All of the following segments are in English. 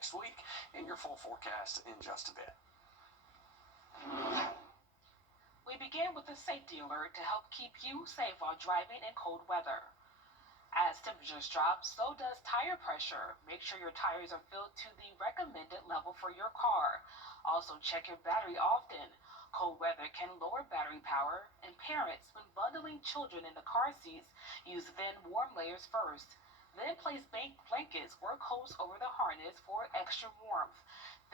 next week in your full forecast in just a bit. We begin with a safety alert to help keep you safe while driving in cold weather. As temperatures drop, so does tire pressure. Make sure your tires are filled to the recommended level for your car. Also, check your battery often. Cold weather can lower battery power, and parents, when bundling children in the car seats, use thin, warm layers first. Then place blankets or coats over the harness for extra warmth.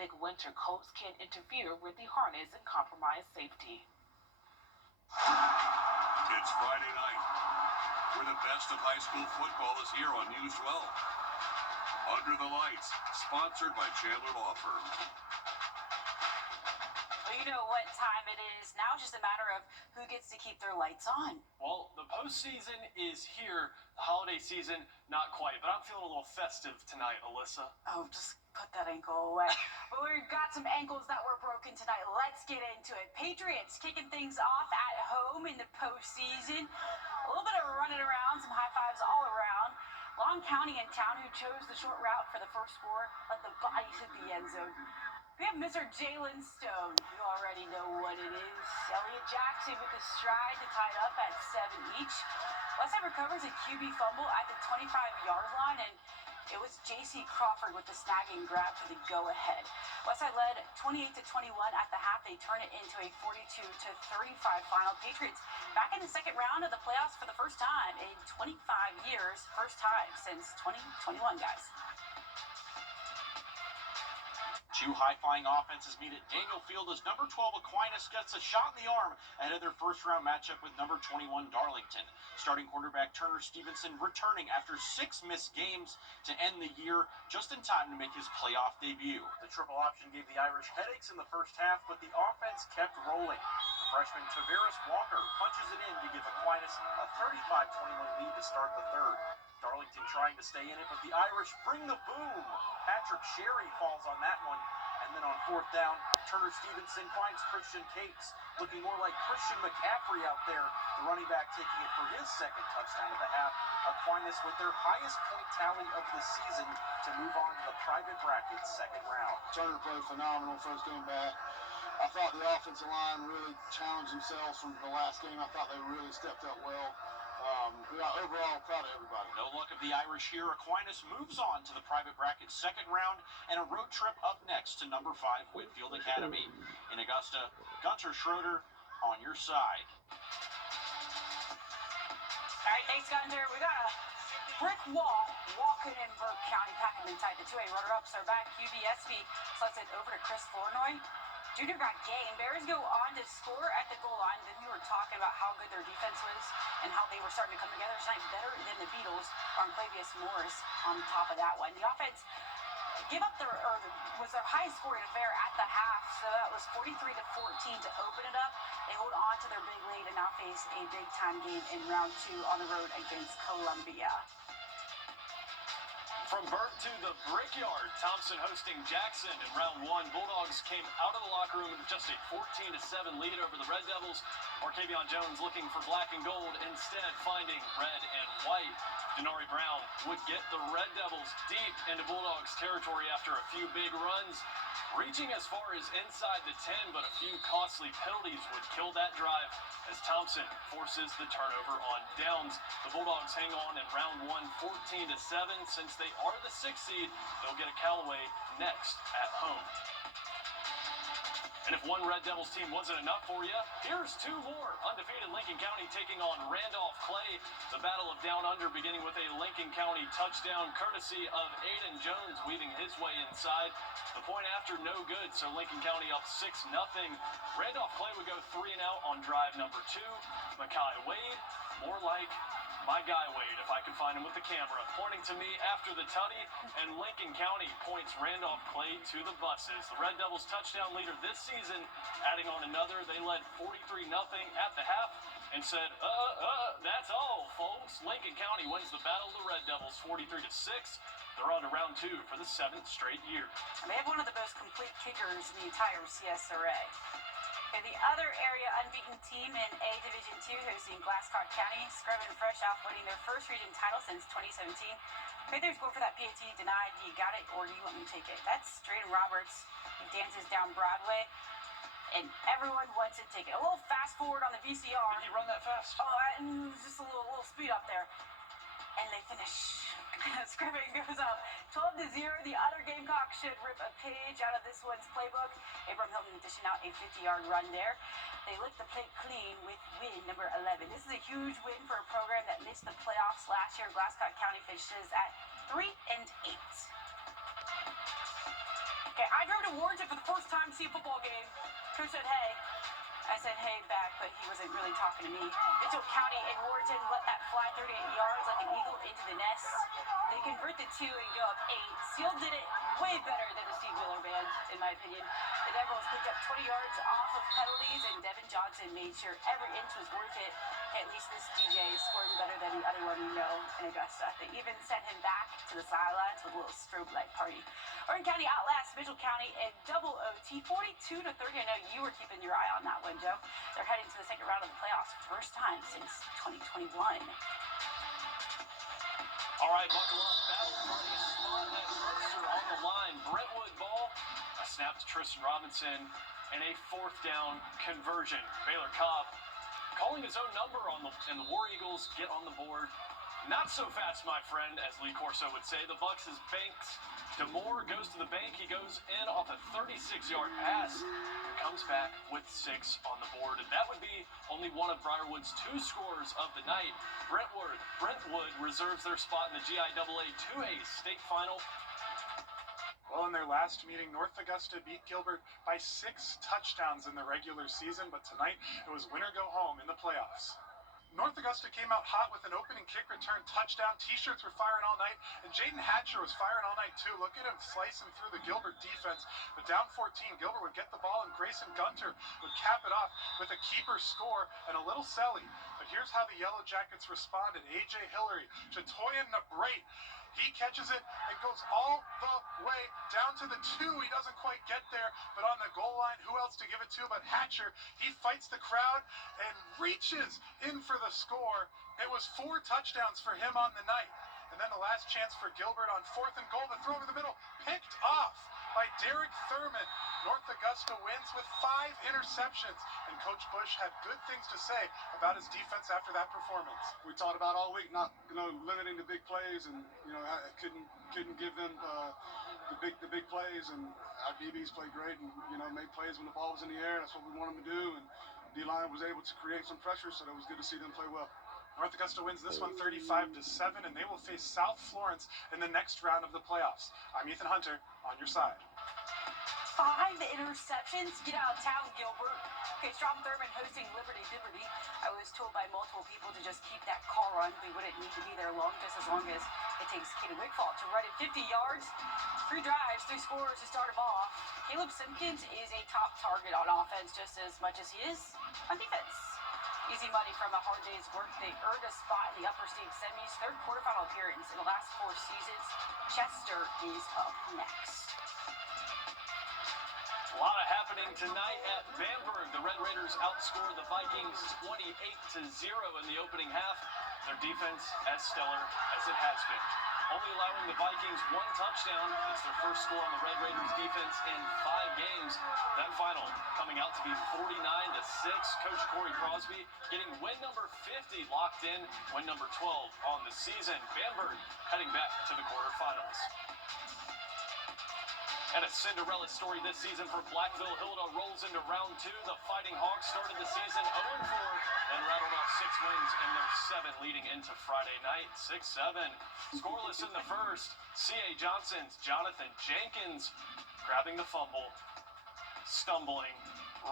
Thick winter coats can interfere with the harness and compromise safety. It's Friday night, where the best of high school football is here on News 12. Under the Lights, sponsored by Chandler Law Firm. Well, you know what time it is. Now it's just a matter of who gets to keep their lights on. Well, the postseason is here. The holiday season, not quite. But I'm feeling a little festive tonight, Alyssa. Oh, just put that ankle away. But we've got some ankles that were broken tonight. Let's get into it. Patriots kicking things off at home in the postseason. A little bit of running around, some high fives all around. Long County in town, who chose the short route for the first score, let the bodies hit the end zone. We have Mr. Jalen Stone. You already know what it is. Elliott Jackson with a stride to tie it up at 7 each. Westside recovers a QB fumble at the 25-yard line, and it was J.C. Crawford with the snagging grab for the go-ahead. Westside led 28-21 at the half. They turn it into a 42-35 final. Patriots back in the second round of the playoffs for the first time in 25 years. First time since 2021, guys. Two high-flying offenses meet at Daniel Field as number 12 Aquinas gets a shot in the arm ahead of their first-round matchup with number 21 Darlington. Starting quarterback Turner Stevenson returning after 6 missed games to end the year, just in time to make his playoff debut. The triple option gave the Irish headaches in the first half, but the offense kept rolling. The freshman Tavares Walker punches it in to give Aquinas a 35-21 lead to start the third. Darlington trying to stay in it, but the Irish bring the boom. Patrick Sherry falls on that one. And then on fourth down, Turner Stevenson finds Christian Cates, looking more like Christian McCaffrey out there. The running back taking it for his second touchdown of the half. Aquinas with their highest point tally of the season to move on to the private bracket second round. Turner played phenomenal first game back. I thought the offensive line really challenged themselves from the last game. I thought they really stepped up well. Overall, proud of everybody. No luck of the Irish here. Aquinas moves on to the private bracket second round and a road trip up next to number 5 Whitfield Academy. In Augusta, Gunter Schroeder on your side. All right, thanks, Gunter. We got a brick wall walking in Burke County, packing inside the 2A runner-ups are back. UBSB slugs it over to Chris Flournoy. Junior got game. Bears go on to score at the goal line. Then we were talking about how good their defense was and how they were starting to come together tonight, better than the Beatles. Clavius Morris on top of that one. The offense was their highest scoring affair at the half, so that was 43-14 to open it up. They hold on to their big lead and now face a big-time game in round 2 on the road against Columbia. From Burke to the Brickyard, Thompson hosting Jackson in round 1. Bulldogs came out of the locker room with just a 14-7 lead over the Red Devils. Marcavion Jones looking for black and gold, instead finding red and white. Denari Brown would get the Red Devils deep into Bulldogs territory after a few big runs, reaching as far as inside the 10, but a few costly penalties would kill that drive as Thompson forces the turnover on downs. The Bulldogs hang on in round 1, 14-7. Since they are the 6th seed, they'll get a Callaway next at home. And if one Red Devils team wasn't enough for you, here's 2 more. Undefeated Lincoln County taking on Randolph Clay. The battle of down under beginning with a Lincoln County touchdown courtesy of Aiden Jones weaving his way inside. The point after no good, so Lincoln County up 6-0. Randolph Clay would go 3 and out on drive number 2. Mackay Wade, more like my guy Wade, if I could find him with the camera, pointing to me after the tutty, and Lincoln County points Randolph Clay to the buses. The Red Devils touchdown leader this season, adding on another. They led 43-0 at the half and said, that's all, folks. Lincoln County wins the battle of the Red Devils 43-6. They're on to round 2 for the 7th straight year. And they have one of the most complete kickers in the entire CSRA. And the other area unbeaten team in A Division II hosting Glasscock County, scrubbing fresh off winning their first region title since 2017. Panthers go for that PAT denied. Do you got it, or do you want me to take it? That's Drayden Roberts. He dances down Broadway, and everyone wants to take it. A little fast forward on the VCR. Did he run that fast? Oh, and just a little speed up there. And they finish. Scrimming goes up 12-0. The other Gamecocks should rip a page out of this one's playbook. Abram Hilton dishing out a 50-yard run there. They licked the plate clean with win number 11. This is a huge win for a program that missed the playoffs last year. Glasscock County finishes at 3-8. Okay, I drove to Warrenton for the first time to see a football game. Coach said, hey. I said, hey, back, but he wasn't really talking to me. Mitchell County and Wharton let that fly 38 yards like an eagle into the nest. They convert the 2 and go up 8. Seal did it way better than the Steve Miller Band, in my opinion. The Devils picked up 20 yards off of penalties, and Devin Johnson made sure every inch was worth it. At least this TJ is scoring better than the other one we know in Augusta. They even sent him back to the sidelines with a little strobe light party. Orange County outlasts Mitchell County in double OT, 42-30. I know you were keeping your eye on that one, Joe. They're heading to the second round of the playoffs, first time since 2021. All right, buckle up. Battle for the spot at Mercer on the line. Brentwood ball. A snap to Tristan Robinson and a 4th down conversion. Baylor Cobb calling his own number on and the War Eagles get on the board. Not so fast, my friend, as Lee Corso would say. The Bucks is banked. DeMore goes to the bank. He goes in off a 36-yard pass and comes back with 6 on the board. And that would be only one of Briarwood's 2 scores of the night. Brentwood reserves their spot in the GIAA 2A state final. Well, in their last meeting, North Augusta beat Gilbert by 6 touchdowns in the regular season, but tonight it was win or go home in the playoffs. North Augusta came out hot with an opening kick return touchdown. T-shirts were firing all night, and Jaden Hatcher was firing all night too. Look at him slicing through the Gilbert defense. But down 14, Gilbert would get the ball, and Grayson Gunter would cap it off with a keeper score and a little selly. But here's how the Yellow Jackets responded. A.J. Hillary, Chatoyan Nabrate. He catches it and goes all the way down to the 2. He doesn't quite get there, but on the goal line, who else to give it to but Hatcher? He fights the crowd and reaches in for the score. It was 4 touchdowns for him on the night. And then the last chance for Gilbert on 4th and goal, the throw over the middle, picked off by Derek Thurman. North Augusta wins with 5 interceptions, and Coach Bush had good things to say about his defense after that performance. We talked about all week, not limiting the big plays, and I couldn't give them the big plays, and our DBs played great, and made plays when the ball was in the air. That's what we want them to do, and D-line was able to create some pressure, so it was good to see them play well. North Augusta wins this one 35-7, and they will face South Florence in the next round of the playoffs. I'm Ethan Hunter, on your side. 5 interceptions. Get out of town, Gilbert. Okay, Strom Thurman hosting Liberty. I was told by multiple people to just keep that car run. We wouldn't need to be there just as long as it takes Kaden Wickfall to run it 50 yards. 3 drives, 3 scores to start him off. Caleb Simpkins is a top target on offense just as much as he is on defense. Easy money from a hard day's work. They earned a spot in the upper state semis, 3rd quarterfinal appearance in the last 4 seasons. Chester is up next. A lot of happening tonight at Bamberg. The Red Raiders outscored the Vikings 28-0 in the opening half. Their defense as stellar as it has been. Only allowing the Vikings 1 touchdown. It's their first score on the Red Raiders defense in 5 games. That final coming out to be 49-6. Coach Corey Crosby getting win number 50 locked in, win number 12 on the season. Bamberg heading back to the quarterfinals. And a Cinderella story this season for Blackville. Hilda rolls into round 2. The Fighting Hawks started the season 0-4 and rattled off 6 wins in their 7 leading into Friday night. 6-7. Scoreless in the first. C.A. Johnson's Jonathan Jenkins grabbing the fumble, stumbling,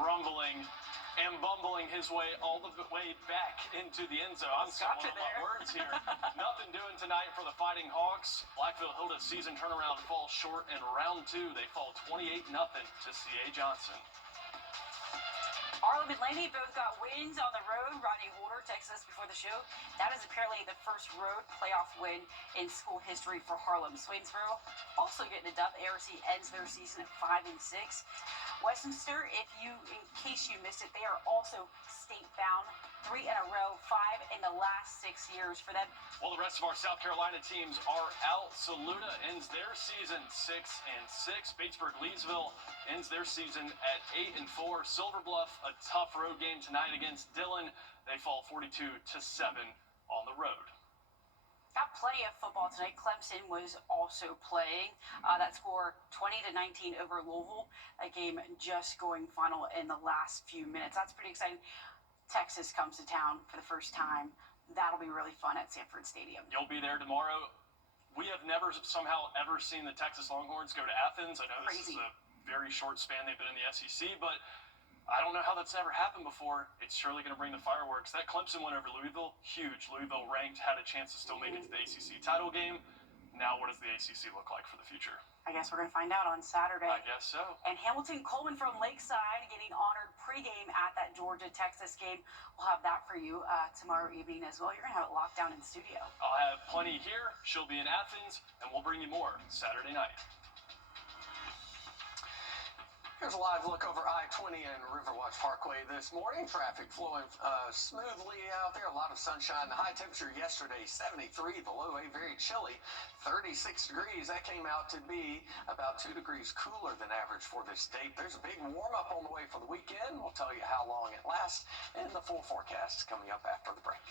rumbling, and bumbling his way all the way back into the end zone. I'm stumbling on my words here. Nothing doing tonight for the Fighting Hawks. Blackville Hilda's season turnaround falls short in round 2. They fall 28-0 to C.A. Johnson. Harlem and Laney both got wins on the road. Rodney Holder texted us before the show. That is apparently the first road playoff win in school history for Harlem. Swainsboro also getting a dub. ARC ends their season at 5-6. Westminster, in case you missed it, they are also state-bound. 3 in a row, 5 in the last 6 years for them. Well, the rest of our South Carolina teams are out. Saluda ends their season 6-6. Batesburg-Leesville ends their season at 8-4. Silver Bluff, a tough road game tonight against Dillon. They fall 42-7 on the road. Got plenty of football tonight. Clemson was also playing. That score 20-19 over Louisville. A game just going final in the last few minutes. That's pretty exciting. Texas comes to town for the first time. That'll be really fun at Sanford Stadium. You'll be there tomorrow. We have never somehow ever seen the Texas Longhorns go to Athens. I know this is a very short span they've been in the SEC, but I don't know how that's never happened before. It's surely going to bring the fireworks. That Clemson win over Louisville, huge. Louisville ranked, had a chance to still make it to the ACC title game. Now what does the ACC look like for the future? I guess we're going to find out on Saturday. I guess so. And Hamilton Coleman from Lakeside getting honored pregame at that Georgia-Texas game. We'll have that for you tomorrow evening as well. You're going to have it locked down in studio. I'll have plenty here. She'll be in Athens, and we'll bring you more Saturday night. Here's a live look over I-20 and Riverwatch Parkway this morning. Traffic flowing smoothly out there. A lot of sunshine. The high temperature yesterday, 73. The low, very chilly, 36 degrees. That came out to be about 2 degrees cooler than average for this date. There's a big warm-up on the way for the weekend. We'll tell you how long it lasts. And the full forecast is coming up after the break.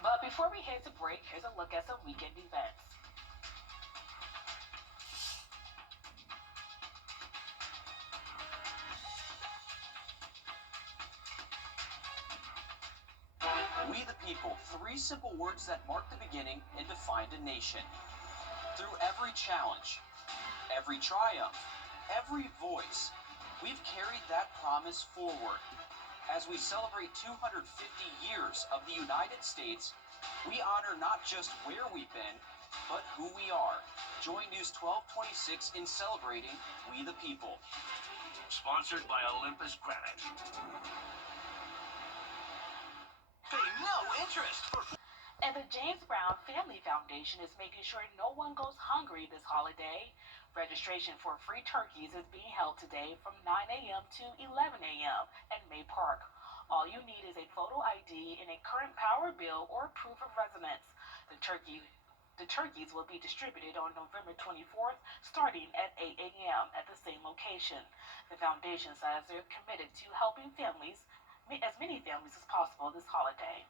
But before we head to break, here's a look at some weekend events. We the people, 3 simple words that mark the beginning and defined a nation. Through every challenge, every triumph, every voice, we've carried that promise forward. As we celebrate 250 years of the United States, we honor not just where we've been, but who we are. Join News 1226 in celebrating We the People. Sponsored by Olympus Granite. Pay no interest for... And the James Brown Family Foundation is making sure no one goes hungry this holiday. Registration for free turkeys is being held today from 9 a.m. to 11 a.m. at May Park. All you need is a photo ID and a current power bill or proof of residence. The turkeys will be distributed on November 24th, starting at 8 a.m. at the same location. The foundation says they're committed to helping as many families as possible this holiday.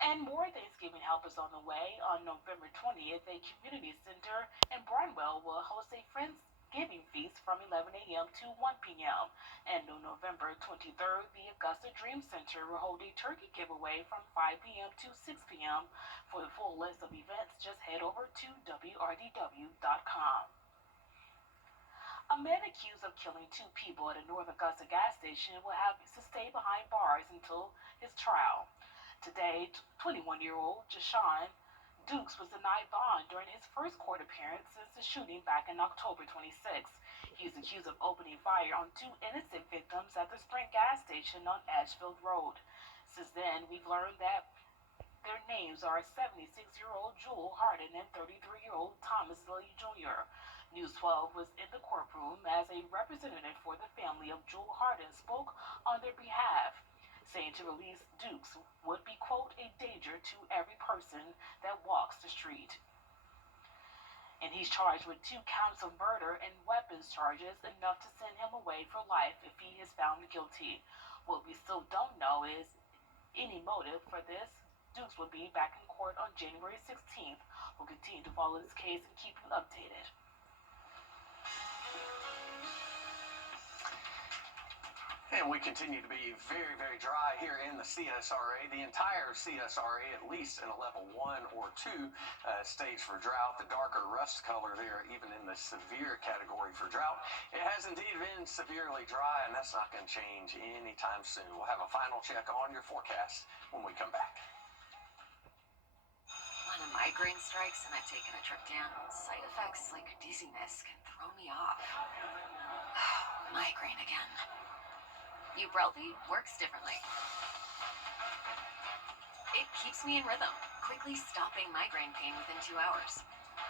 And more Thanksgiving help is on the way. On November 20th, a community center in Barnwell will host a Friendsgiving feast from 11 a.m. to 1 p.m. And on November 23rd, the Augusta Dream Center will hold a turkey giveaway from 5 p.m. to 6 p.m. For the full list of events, just head over to wrdw.com. A man accused of killing 2 people at a North Augusta gas station will have to stay behind bars until his trial. Today, 21-year-old Jashawn Dukes was denied bond during his first court appearance since the shooting back in October 26. He's accused of opening fire on 2 innocent victims at the Sprint gas station on Ashfield Road. Since then, we've learned that their names are 76-year-old Jewel Harden and 33-year-old Thomas Lee Jr. News 12 was in the courtroom as a representative for the family of Jewel Harden spoke on their behalf, saying to release Dukes would be, quote, a danger to every person that walks the street. And he's charged with 2 counts of murder and weapons charges, enough to send him away for life if he is found guilty. What we still don't know is any motive for this. Dukes will be back in court on January 16th. We'll continue to follow this case and keep you updated. And we continue to be very, very dry here in the CSRA. The entire CSRA, at least in a level 1 or 2 stage for drought. The darker rust color there, even in the severe category for drought. It has indeed been severely dry, and that's not going to change anytime soon. We'll have a final check on your forecast when we come back. When a migraine strikes and I've taken a trip down, side effects like dizziness can throw me off. Migraine again. Wrdw works differently. It keeps me in rhythm, quickly stopping migraine pain within 2 hours.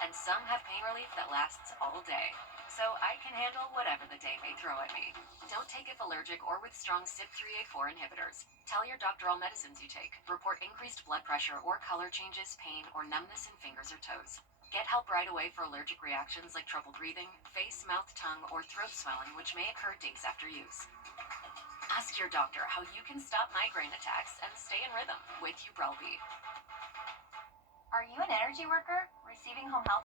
And some have pain relief that lasts all day, so I can handle whatever the day may throw at me. Don't take if allergic or with strong CYP3A4 inhibitors. Tell your doctor all medicines you take. Report increased blood pressure or color changes, pain, or numbness in fingers or toes. Get help right away for allergic reactions like trouble breathing, face, mouth, tongue, or throat swelling, which may occur days after use. Ask your doctor how you can stop migraine attacks and stay in rhythm with Wrdw. Are you an energy worker receiving home health